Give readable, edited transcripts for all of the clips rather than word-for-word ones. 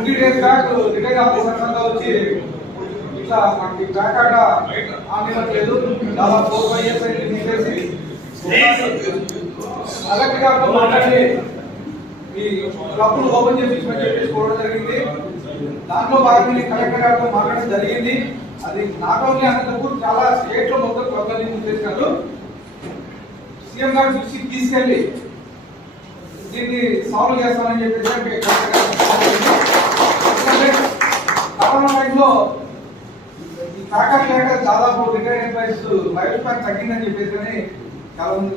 20 days back retire officers అంతా వచ్చి ఇట్లా మనకి బ్యాక్ ఆట ఆనివ్వట్లేదు. దాదాపు 4-5 years అయింది తీసేసి కలెక్టర్ గారితో మాట్లాడి ఈ క్లబ్ను ఓపెన్ చేయించమని చెప్పేసి కోరడం జరిగింది. దాంట్లో భాగంగా కలెక్టర్ గారితో మాట్లాడడం జరిగింది. అది నాట్ ఓన్లీ అనంతపూర్, చాలా స్టేట్ లో మొత్తం క్లబ్లని మూసేసినారు. సీఎం గారు చూసి తీసుకెళ్ళి దీన్ని సాల్వ్ చేస్తామని చెప్పేసి కరోనా టైంలో ఈ ప్యాకప్ లేక దాదాపు రిటైర్డ్ ఎంప్లాయీస్ లైఫ్ స్పాన్ తగ్గిందని చెప్పేసి కానీ చాలా మంది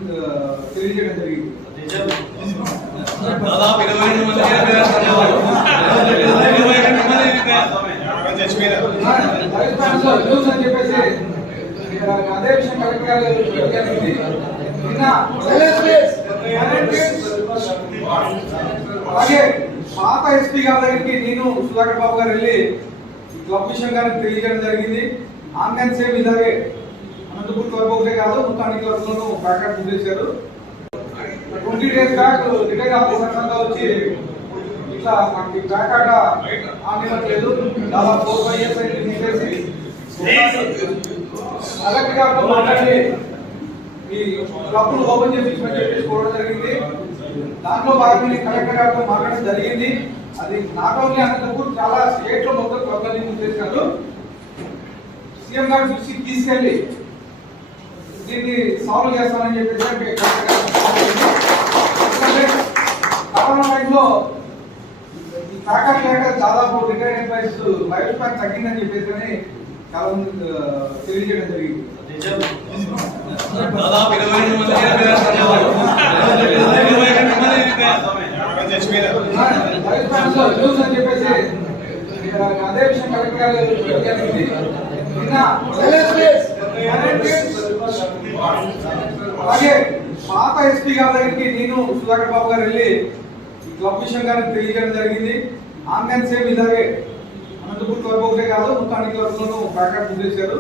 తెలియజేయడం జరిగింది. దాదాపు 22 మంది అని చెప్పేసి అదే విషయం కలెక్టర్ గారు అలాగే పాత ఎస్పీ గారి దగ్గరికి నేను సుధాకర్ బాబు గారు వెళ్ళి క్లబ్ విషయం గారికి తెలియజేయడం జరిగింది. ఆన్లైన్ సేమ్ ఇలాగే అనంతపూర్ క్లబ్ ఒకటే కాదు, మొత్తం అన్ని క్లబ్ లోనూ ప్యాకెట్ బుక్ చేశారు. 20 days బ్యాక్ రిటైర్ ఆఫీసర్స్ అంతా వచ్చి ఇట్లా మనకి బ్యాక్ ఆట ఆనివ్వట్లేదు. దాదాపు 4-5 years అయింది తీసేసి కలెక్టర్ గారితో మాట్లాడి ఈ క్లబ్ను ఓపెన్ చేయించమని చెప్పేసి కోరడం జరిగింది. దాంట్లో భాగంగా కలెక్టర్ గారితో మాట్లాడడం జరిగింది. అది నాట్ ఓన్లీ అనంతపూర్, చాలా స్టేట్ లో మొత్తం క్లబ్లని మూసేసినారు. సీఎం గారు చూసి తీసుకెళ్ళి దీన్ని సాల్వ్ చేస్తామని చెప్పేసి కరోనా టైంలో ఈ ప్యాకప్ లేక దాదాపు రిటైర్డ్ ఎంప్లాయీస్ లైఫ్ స్పాన్ తగ్గిందని చెప్పేసి కానీ చాలా మంది తెలియజేయడం జరిగింది. దాదాపు 22 మంది అని చెప్పేసి అదే విషయం కలెక్టర్ గారు అలాగే పాత ఎస్పీ గారి దగ్గరికి నేను సుధాకర్ బాబు గారు వెళ్ళి క్లబ్ విషయం గారికి తెలియజేయడం జరిగింది. ఆన్లైన్ సేమ్ ఇలాగే అనంతపూర్ క్లబ్ ఒకటే కాదు, మొత్తం అన్ని క్లబ్ లోనూ ప్యాకెట్ బుక్ చేశారు.